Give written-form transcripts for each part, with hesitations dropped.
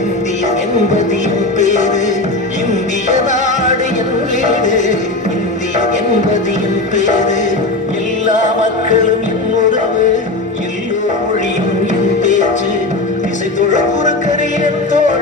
Indian என்பது என் பேரு இந்திய நாடு என் வீடு இந்தியன் என்பது என் பேரு எல்லா மக்களும் என் உறவு எல்லோர் மொழியும் என் பேச்சு திசை தொழ கரியன் தோழ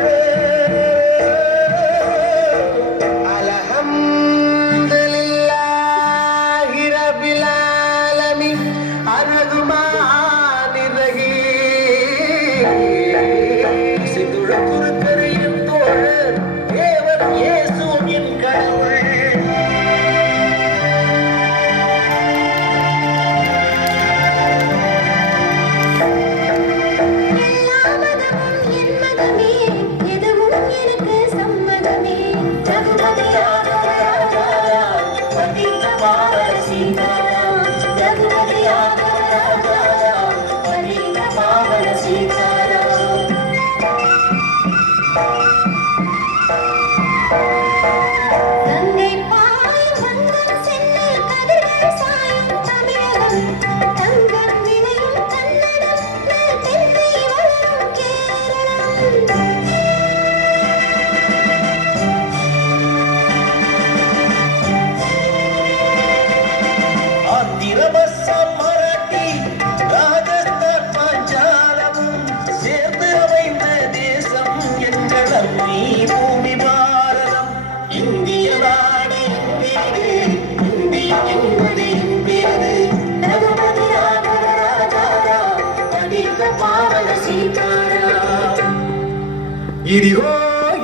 ఇదిగో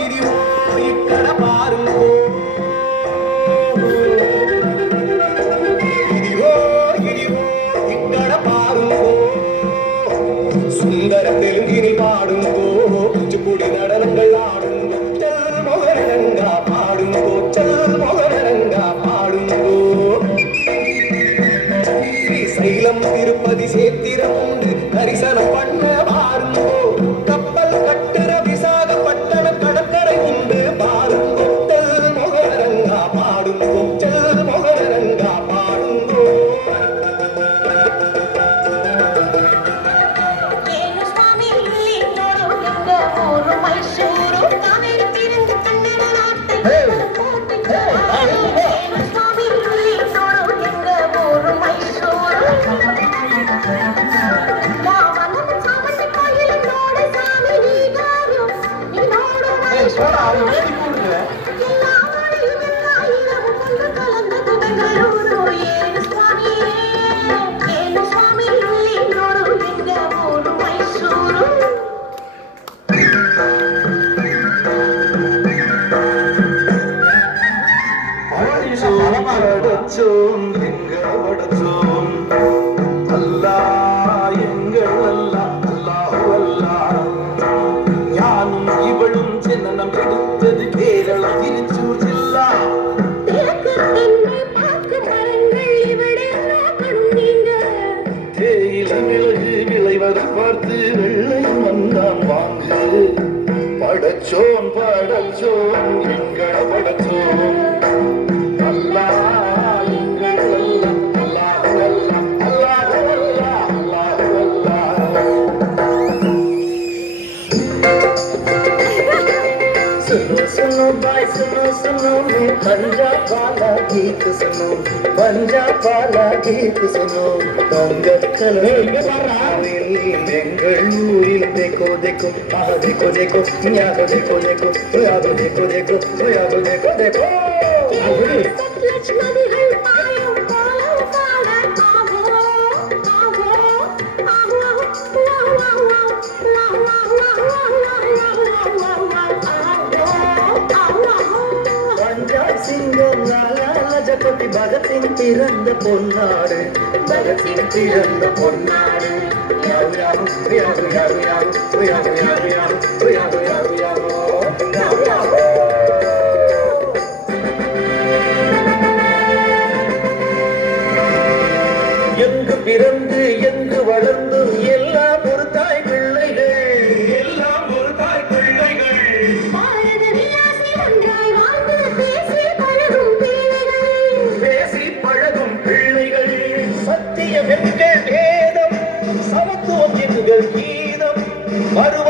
ఇదిగో ఇక్కడ పారుగో ఇదిగో ఇదిగో ఇక్కడ పారుగో సుందర తెలుగిని పాడుగో కూచిపూడి நடனங்கள் ஆடுங்கோ చల్ మొగరంగా పాడుగో చల్ మొగరంగా పాడుగో శ్రీశైలం తిరుపతి சேத்திரம் உண்டு தரிசனம் பண்ண பாருங்கோ கப்பல் கட்டுற விசாகப்பட்டண கடற்கரை உண்டு பாருங்கோ தெல் மொகரங்கா பாடுங்கோ செல் மொகரங்கா பாடுங்கோ ஏனு சுவாமி இல்லோடு எங்க ஊரு மைசூரு தானே பிரிந்து கண்ணன நாட்டை போட்டு ஏனு சுவாமி இல்லோடு எங்க ஊரு மைசூரு பார்த்து வெள்ளை வந்தான் வாங்கு படச்சோன் படச்சோன் எங்கள படச்சோன் அல்லா எங்கள் அல்லாஹ் அல்லாஹ் அல்லாஹ் அல்லாஹ் அல்லாஹ் सुनो सुनो भाई सुनो पंजाब वाला गीत सुनो पंजाब वाला गीत सुनो बेंगलुरु देखो देखो देखो देखो याद देखो देखो याद देखो देखो याद देखो देखो ஜகதி பகத்தின் பிறந்த பொன்னாடு பகத்தின் பிறந்த பொன்னாடு யாரு யாரு யாரு யாரு யாரு யாரு யாரு யாரு யாரு யாரு யாரு எங்கு பிறந்து எங்கு வளர்ந்து எல்லாம் ஒரு தாய் பிள்ளைகள் எல்லாம் ஒரு தாய் பிள்ளைகள் சத்தியம் எங்கள் வேதம் சமத்துவம் எங்கள் கீதம் வருவ